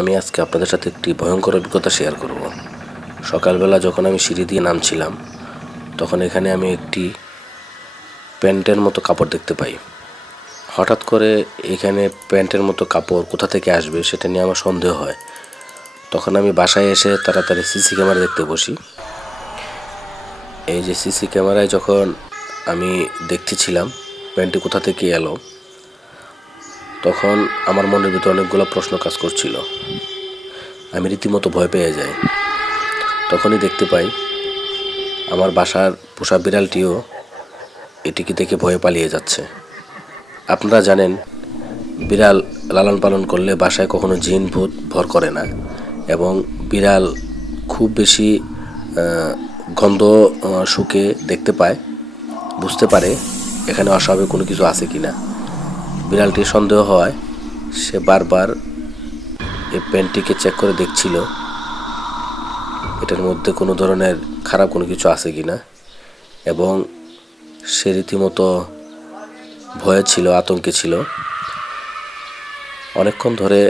আমি আজকে আপনাদের সাথে একটি ভয়ঙ্কর অভিজ্ঞতা শেয়ার করব। সকালবেলা যখন আমি সিঁড়ি দিয়ে নামছিলাম, তখন এখানে আমি একটি প্যান্টের মতো কাপড় দেখতে পাই। হঠাৎ করে এখানে প্যান্টের মতো কাপড় কোথা থেকে আসবে সেটা নিয়ে আমার সন্দেহ হয়। তখন আমি বাসায় এসে তাড়াতাড়ি সিসি ক্যামেরা দেখতে বসি। এই যে সিসি ক্যামেরায় যখন আমি দেখতেছিলাম প্যান্টটি কোথা থেকে এলো, তখন আমার মনের ভিতরে অনেকগুলো প্রশ্ন কাজ করছিল। আমি রীতিমতো ভয় পেয়ে যাই। তখনই দেখতে পাই আমার বাসার পোষা বিড়ালটিও এটিকে দেখে ভয়ে পালিয়ে যাচ্ছে। আপনারা জানেন, বিড়াল লালন পালন করলে বাসায় কখনো জিন ভূত ভর করে না, এবং বিড়াল খুব বেশি গন্ধ শুকে দেখতে পায়, বুঝতে পারে এখানে অস্বাভাবিক কোনো কিছু আছে কি না। বিড়ালটির সন্দেহ হয়, সে বারবার এই প্যান্টটিকে চেক করে দেখছিল এটার মধ্যে কোনো ধরনের খারাপ কোনো কিছু আছে কি না, এবং সে রীতিমতো ভয়ে ছিল, আতঙ্কে ছিল। অনেকক্ষণ ধরে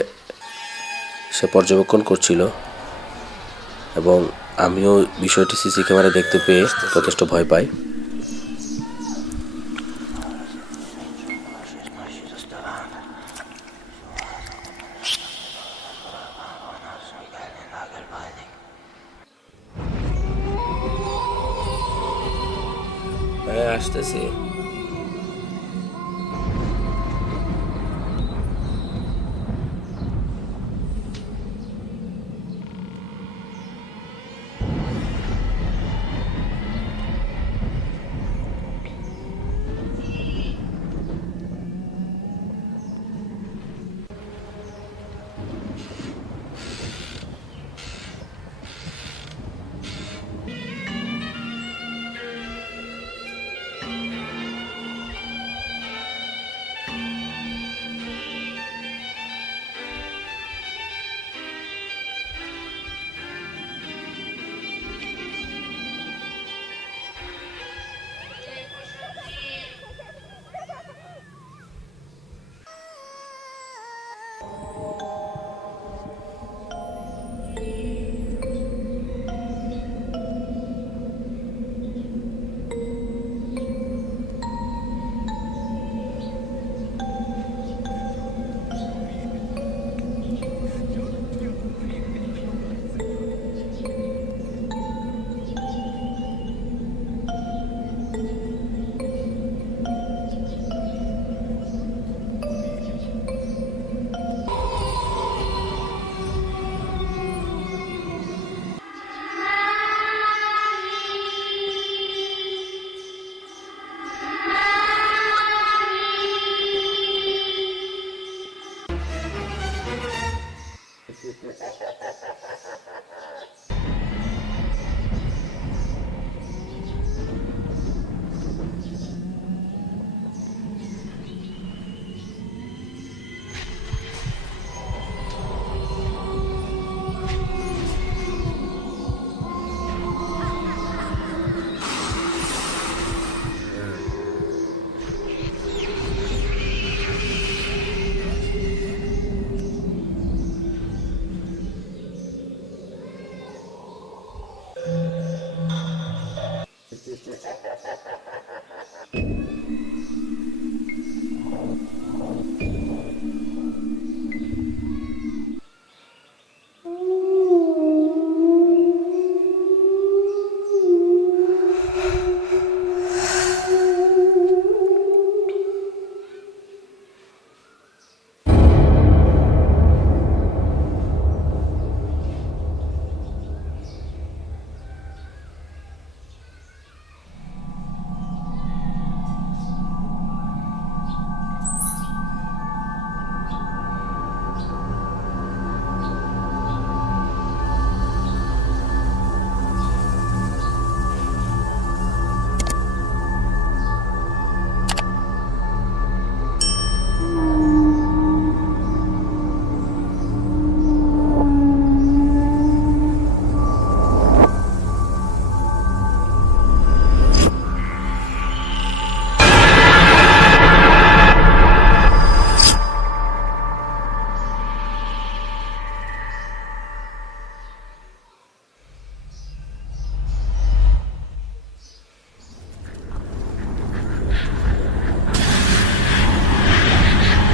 সে পর্যবেক্ষণ করছিল, এবং আমিও বিষয়টি সিসি ক্যামেরা দেখতে পেয়ে যথেষ্ট ভয় পাই। আসতেছি।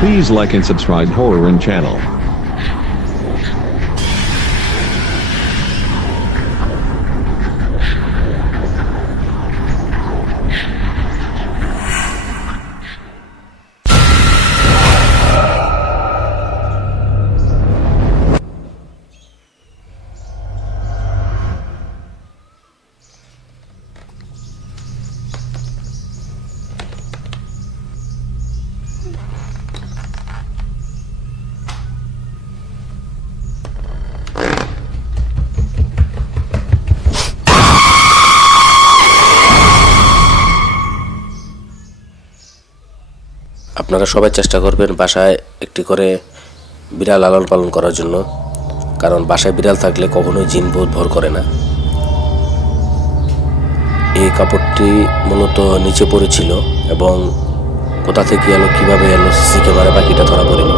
Please like and subscribe Horror In channel. আপনারা সবাই চেষ্টা করবেন বাসায় একটি করে বিড়াল লালন পালন করার জন্য, কারণ বাসায় বিড়াল থাকলে কখনোই জিন ভূত ভর করে না। এই কাপড়টি মূলত নিচে পড়েছিল এবং কোথা থেকে এলো, কিভাবে এলো, সিসি ক্যামেরা বাকিটা ধরা পড়েনি।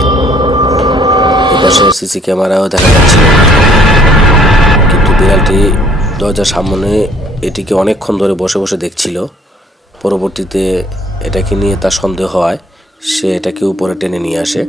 এপাশে সিসি ক্যামেরাও দেখা যাচ্ছিল, কিন্তু বিড়ালটি দরজার সামনে এটিকে অনেকক্ষণ ধরে বসে বসে দেখছিল। পরবর্তীতে এটাকে নিয়ে তার সন্দেহ হয়, সে এটাকে উপরে টেনে নিয়ে আসে।